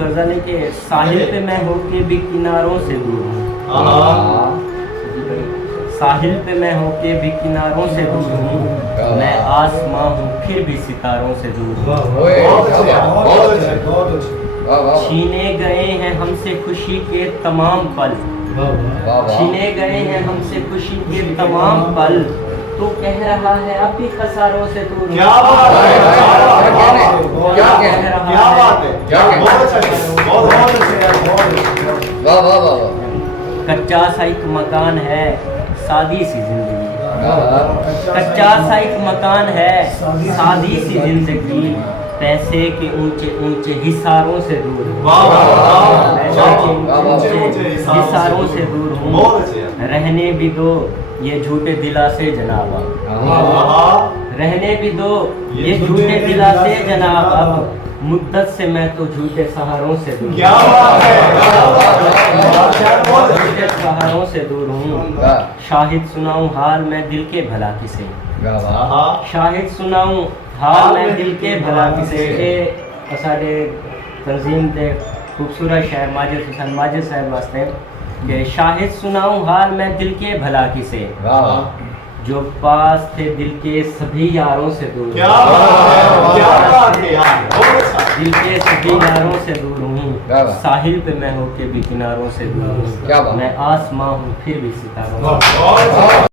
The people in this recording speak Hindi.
गजल है कि साहिल पे मैं होके भी किनारों से दूर हूँ, साहिल पे मैं होके भी किनारों से दूर हूँ, मैं आसमां हूँ फिर भी सितारों से दूर हूँ। छीने गए हैं हमसे खुशी के तमाम पल, छीने गए हैं हमसे खुशी के तमाम पल, तो कह रहा है अब भी खसारों से दूर हूँ। क्या बात है, क्या कह रहा क्या बात है, क्या बहुत अच्छा, वाह वाह वाह। कच्चा सा एक मकान है सादी सी जिंदगी, कच्चा सा एक मकान है सादी सी जिंदगी, पैसे के ऊंचे ऊंचे हिसारों से दूर हूँ, पैसे के ऊंचे हिसारों से दूर हूँ, रहने भी दो ये झूठे दिलासे जनाब, रहने भी दो ये झूठे दिलासे जनाब, अब मुद्दत से मैं तो झूठे सहारों से दूर, क्या बात है, झूठे सहारों से दूर हूँ। शाहिद सुनाऊं हाल मैं दिल के भला किसे, शाहिद सुनाऊं हाल मैं दिल के भला किसे, असाडे तंजीम दे खूबसूरत शायर माजिद हुसैन माजिद साहब वास्ते कि शाहिद सुनाऊं हाल मैं दिल के भला किसे, जो पास थे दिल के सभी यारों से दूर, क्या बात है यार, दिल के सभी यारों से दूर हूँ, साहिल पे मैं होके भी किनारों से दूर हूँ, मैं आसमां हूँ फिर भी सितारों से।